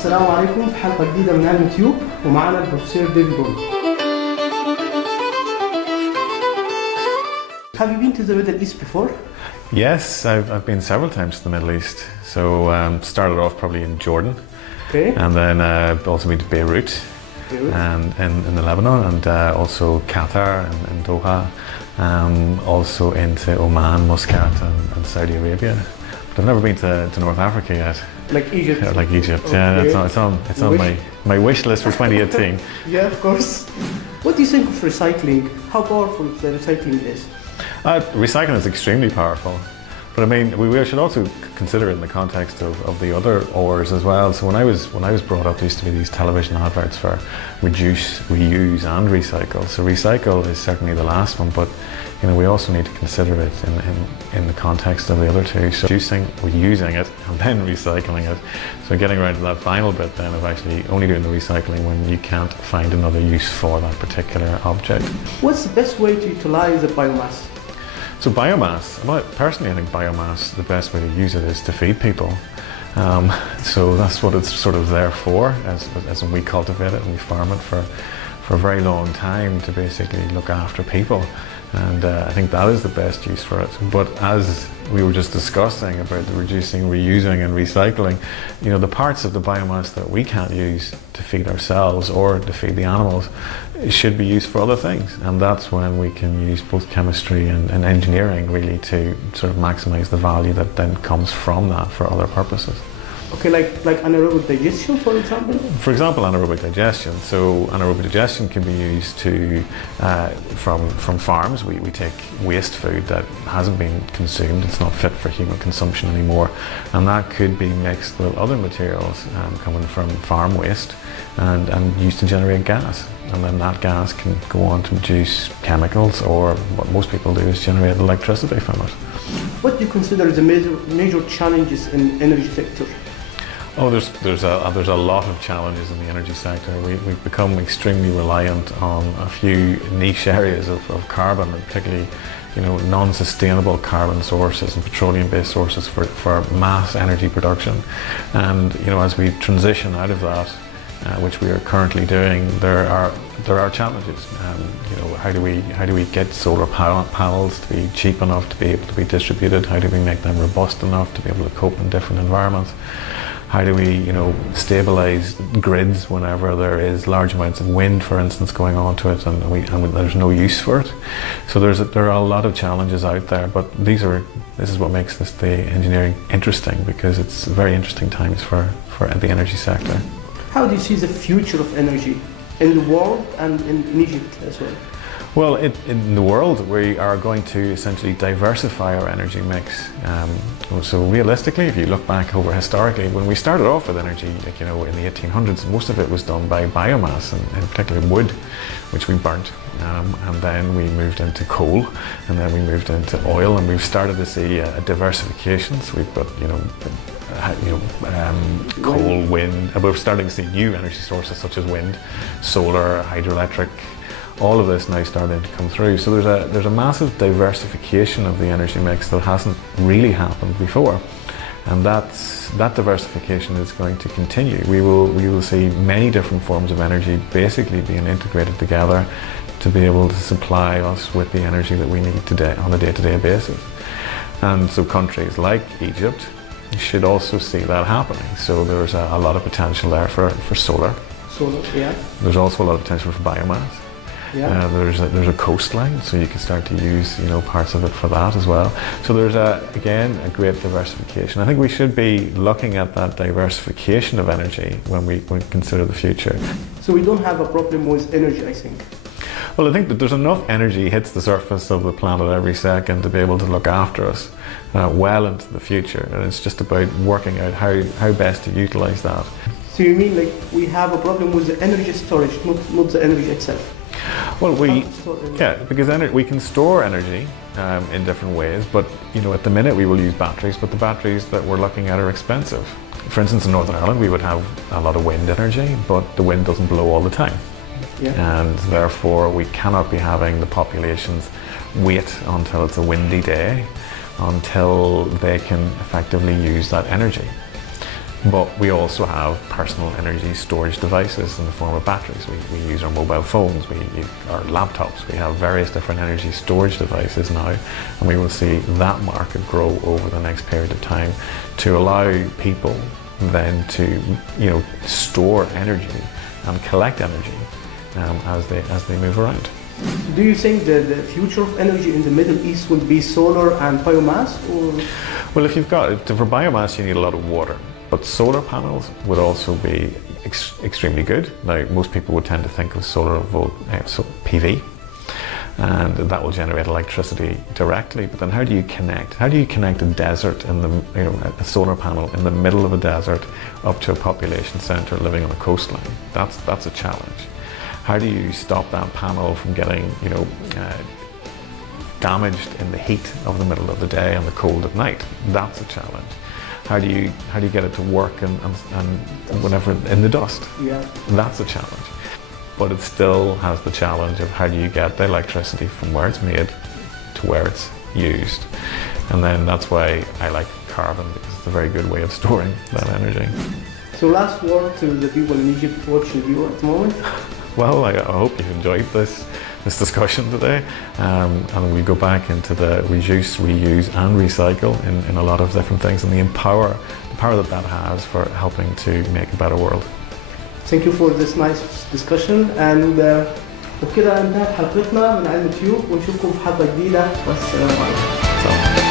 السلام عليكم في حلقة جديدة من علم تيوب ومعنا البروفيسيور ديفيد. Have you been to the Middle East before? Yes, I've been several times to the Middle East. So started off probably in Jordan, Okay. and then also been to Beirut, and in the Lebanon, and also Qatar and Doha, also into Oman, Muscat, and Saudi Arabia. But I've never been to North Africa yet. Like Egypt? Yeah, like Egypt, Okay. yeah, it's on my wish list for 2018. Yeah, of course. What do you think of recycling? How powerful the recycling is? Recycling is extremely powerful, but I mean we should also consider it in the context of the other ores as well. So when I was brought up, there used to be these television adverts for reduce, reuse and recycle. So recycle is certainly the last one, but you know we also need to consider it in the context of the other two. So reducing, reusing it and then recycling it. So getting around to that final bit then of actually only doing the recycling when you can't find another use for that particular object. What's the best way to utilize the biomass? So biomass, well, personally I think biomass, the best way to use it is to feed people. So that's what it's sort of there for, as when we cultivate it and we farm it for a very long time to basically look after people. And I think that is the best use for it. But as we were just discussing about the reducing, reusing and recycling, you know, the parts of the biomass that we can't use to feed ourselves or to feed the animals should be used for other things. And that's when we can use both chemistry and engineering really to sort of maximize the value that then comes from that for other purposes. Okay, like anaerobic digestion, for example? For example, anaerobic digestion. So anaerobic digestion can be used to, from farms, we take waste food that hasn't been consumed, it's not fit for human consumption anymore, and that could be mixed with other materials coming from farm waste and used to generate gas. And then that gas can go on to produce chemicals, or what most people do is generate electricity from it. What do you consider the major challenges in energy sector? Oh, there's a lot of challenges in the energy sector. We've become extremely reliant on a few niche areas of carbon, and particularly, you know, non-sustainable carbon sources and petroleum-based sources for mass energy production. And you know, as we transition out of that, which we are currently doing, there are challenges. You know, how do we get solar panels to be cheap enough to be able to be distributed? How do we make them robust enough to be able to cope in different environments? How do we, you know, stabilize grids whenever there is large amounts of wind, for instance, going on to it, and there's no use for it? So there are a lot of challenges out there, but this is what makes the engineering interesting, because it's very interesting times for the energy sector. How do you see the future of energy in the world and in Egypt as well? Well, in the world, we are going to essentially diversify our energy mix. So realistically, if you look back over historically, when we started off with energy, like, you know, in the 1800s, most of it was done by biomass, and particularly wood, which we burnt. And then we moved into coal, and then we moved into oil, and we've started to see a diversification. So we've got, coal, wind, and we're starting to see new energy sources such as wind, solar, hydroelectric. All of this now starting to come through. So there's a massive diversification of the energy mix that hasn't really happened before, and that diversification is going to continue. We will see many different forms of energy basically being integrated together to be able to supply us with the energy that we need today on a day-to-day basis. And so countries like Egypt should also see that happening. So there's a lot of potential there for solar. Solar, yeah. There's also a lot of potential for biomass. Yeah. There's a coastline, so you can start to use, you know, parts of it for that as well. So there's again a great diversification. I think we should be looking at that diversification of energy when we consider the future. So we don't have a problem with energy, I think. Well, I think that there's enough energy hits the surface of the planet every second to be able to look after us well into the future, and it's just about working out how best to utilize that. So you mean like we have a problem with the energy storage, not the energy itself? Well, because we can store energy in different ways, but you know, at the minute we will use batteries, but the batteries that we're looking at are expensive. For instance, in Northern Ireland we would have a lot of wind energy, but the wind doesn't blow all the time. Yeah. And therefore we cannot be having the populations wait until it's a windy day until they can effectively use that energy. But we also have personal energy storage devices in the form of batteries. We use our mobile phones, we use our laptops, we have various different energy storage devices now, and we will see that market grow over the next period of time to allow people then to, you know, store energy and collect energy as they move around. Do you think that the future of energy in the Middle East will be solar and biomass? Or? Well, for biomass you need a lot of water, but solar panels would also be extremely good. Now, most people would tend to think of solar PV, and that will generate electricity directly. But then how do you connect? How do you connect a desert in the, you know, a solar panel in the middle of a desert up to a population centre living on a coastline? That's a challenge. How do you stop that panel from getting, you know, damaged in the heat of the middle of the day and the cold at night? That's a challenge. How do you get it to work and whenever in the dust? Yeah. That's a challenge. But it still has the challenge of how do you get the electricity from where it's made to where it's used. And then that's why I like carbon, because it's a very good way of storing that energy. So last word to the people in Egypt watching you at the moment? Well, I hope you've enjoyed this discussion today, and we go back into the reduce, reuse and recycle in a lot of different things, and the power that has for helping to make a better world. Thank you for this nice discussion, and وبكده انتهت حلقتنا من علم تيوب، ونشوفكم في حلقة جديدة، والسلام عليكم.